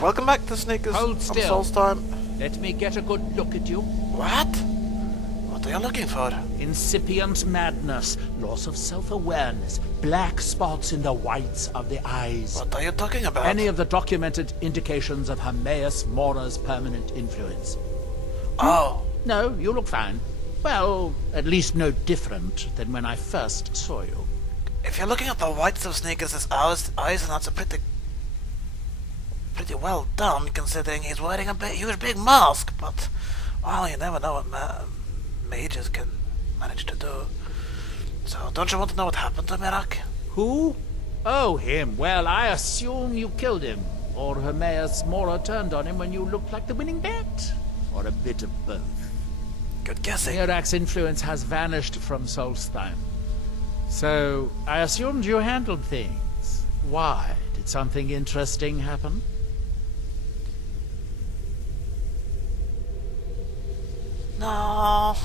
Welcome back to Sneakers Hold on still. Solstheim. Let me get a good look at you. What? What are you looking for? Incipient madness, loss of self-awareness, black spots in the whites of the eyes. What are you talking about? Any of the documented indications of Hermaeus Mora's permanent influence. Oh. No, you look fine. Well, at least no different than when I first saw you. If you're looking at the whites of Sneakers' eyes, that's a pretty well done, considering he's wearing a huge big mask. But, well, you never know what mages can manage to do. So, don't you want to know what happened to Mirak? Who? Oh, him. Well, I assume you killed him. Or Hermaeus Mora turned on him when you looked like the winning bet. Or a bit of both. Good guessing. Mirak's influence has vanished from Solstheim. So, I assumed you handled things. Why? Did something interesting happen? No.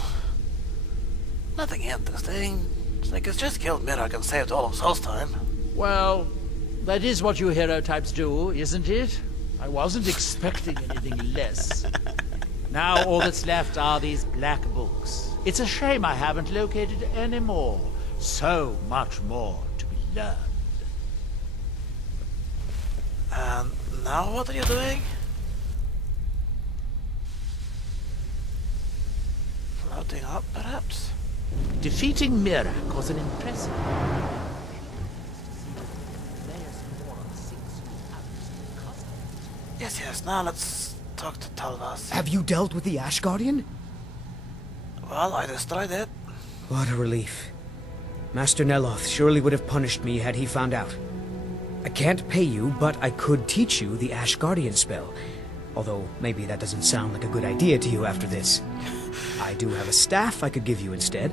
Nothing interesting. Snickers just killed Mirak and saved all of Solstheim. Well, that is what you hero types do, isn't it? I wasn't expecting anything less. Now all that's left are these black books. It's a shame I haven't located any more. So much more to be learned. And now what are you doing? Floating up, perhaps? Defeating Mirak was an impressive... Yes, now let's talk to Talvas. Have you dealt with the Ash Guardian? Well, I destroyed it. What a relief. Master Neloth surely would have punished me had he found out. I can't pay you, but I could teach you the Ash Guardian spell. Although, maybe that doesn't sound like a good idea to you after this. I do have a staff I could give you instead,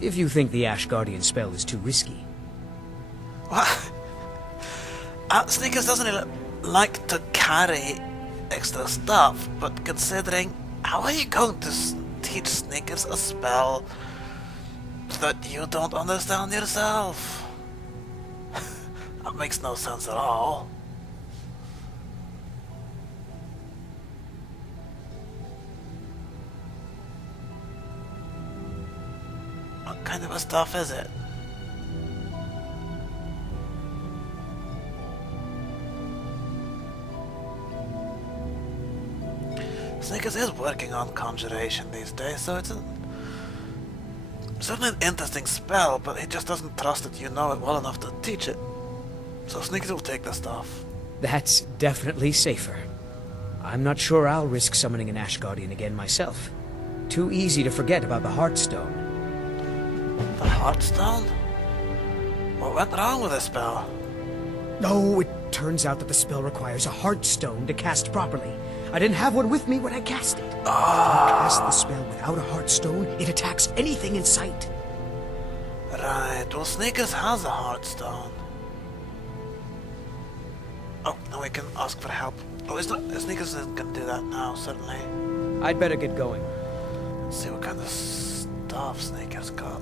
if you think the Ash Guardian spell is too risky. What? Sneakers doesn't really like to carry extra stuff, but considering, how are you going to teach Sneakers a spell that you don't understand yourself? That makes no sense at all. What kind of a stuff is it? Snickers is working on conjuration these days, so it's certainly an interesting spell, but he just doesn't trust that you know it well enough to teach it. So Snickers will take the stuff. That's definitely safer. I'm not sure I'll risk summoning an Ash Guardian again myself. Too easy to forget about the Heartstone. The Heartstone? What went wrong with the spell? No, it turns out that the spell requires a Heartstone to cast properly. I didn't have one with me when I cast it. If you cast the spell without a Heartstone, it attacks anything in sight. Right, well Sneakers has a Heartstone. Oh, now we can ask for help. Oh, Sneakers isn't gonna do that now, certainly. I'd better get going. Let's see what kind of stuff Sneakers got.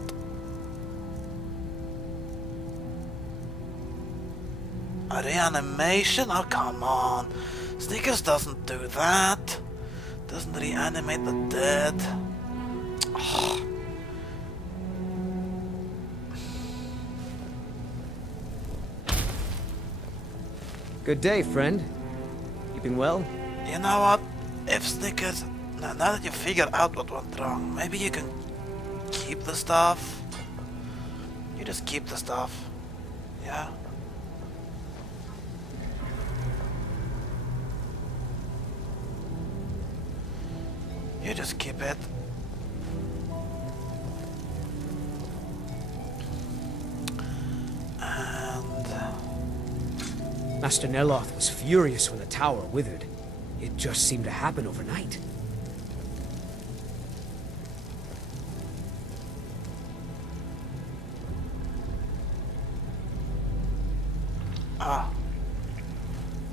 A reanimation? Oh, come on. Sneakers doesn't do that. Doesn't reanimate the dead. Oh. Good day, friend. Keeping well? You know what? If Snickers... Now that you figured out what went wrong, maybe you can keep the stuff? You just keep the stuff. Yeah? You just keep it. And... Master Neloth was furious when the tower withered. It just seemed to happen overnight.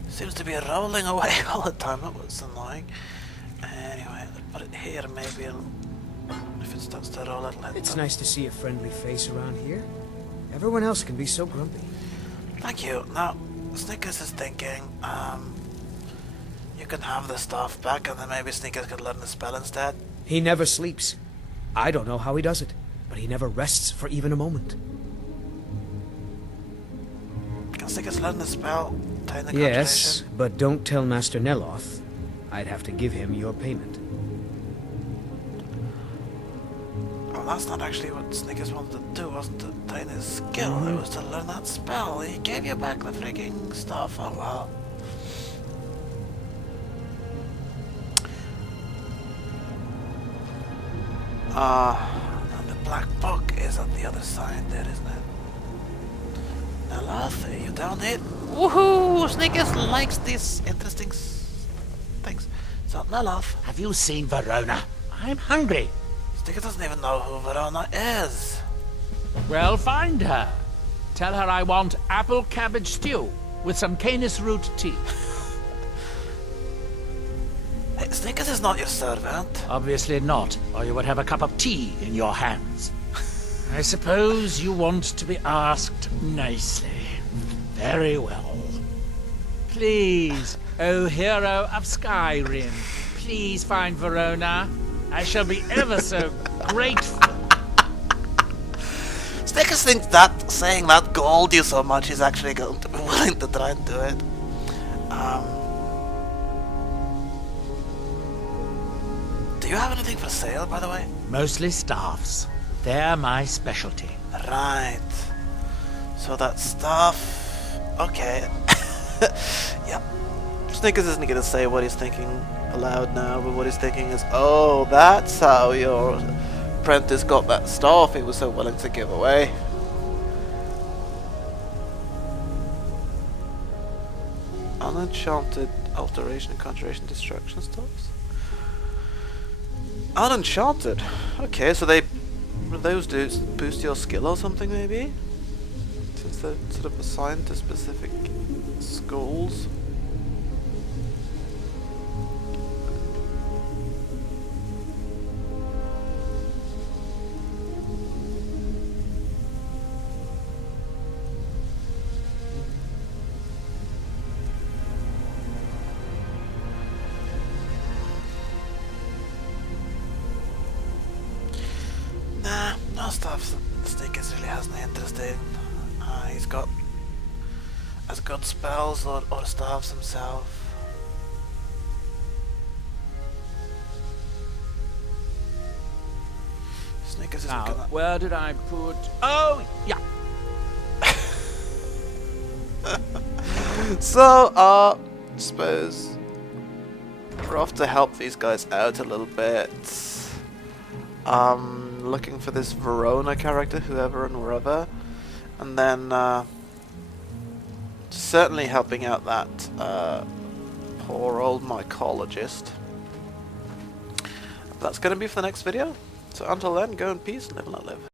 Seems to be rolling away all the time. That was annoying. Anyway, let's put it here maybe. If it starts to roll, it'll let It's nice to see a friendly face around here. Everyone else can be so grumpy. Thank you. Now, Snickers is thinking, You can have the stuff back and then maybe Snickers could learn the spell instead. He never sleeps. I don't know how he does it, but he never rests for even a moment. Can Snickers learn the spell? Obtain the Yes, conjuration? but don't tell Master Neloth. I'd have to give him your payment. Well, that's not actually what Snickers wanted to do, wasn't to obtain his skill. It was to learn that spell. He gave you back the freaking stuff. Oh well. And the black book is on the other side there, isn't it? Neloth, are you down here? Woohoo! Snickers likes these interesting things. So, Neloth. Have you seen Verona? I'm hungry. Snickers doesn't even know who Verona is. Well, find her. Tell her I want apple cabbage stew with some canis root tea. Hey, Snickers is not your servant. Obviously not, or you would have a cup of tea in your hands. I suppose you want to be asked nicely. Very well. Please, O hero of Skyrim, please find Verona. I shall be ever so grateful. Snickers thinks that saying that gold you so much is actually going to be willing to try and do it. Do you have anything for sale, by the way? Mostly staffs. They're my specialty. Right. So that stuff. Okay. Yep. Snickers isn't going to say what he's thinking aloud now, but what he's thinking is, oh, that's how your apprentice got that stuff he was so willing to give away. Unenchanted alteration and conjuration destruction stuffs. Unenchanted. Okay, so those dudes boost your skill or something, maybe? Since they're sort of assigned to specific schools. Nah, no stuff Snickers really has no interest in. He's got as good spells or staffs himself. Snickers isn't Now, gonna... where did I put... Oh, yeah. So, suppose we're off to help these guys out a little bit. Looking for this Verona character, whoever and wherever, and then certainly helping out that poor old mycologist. That's going to be for the next video. So until then, go in peace and live and let live.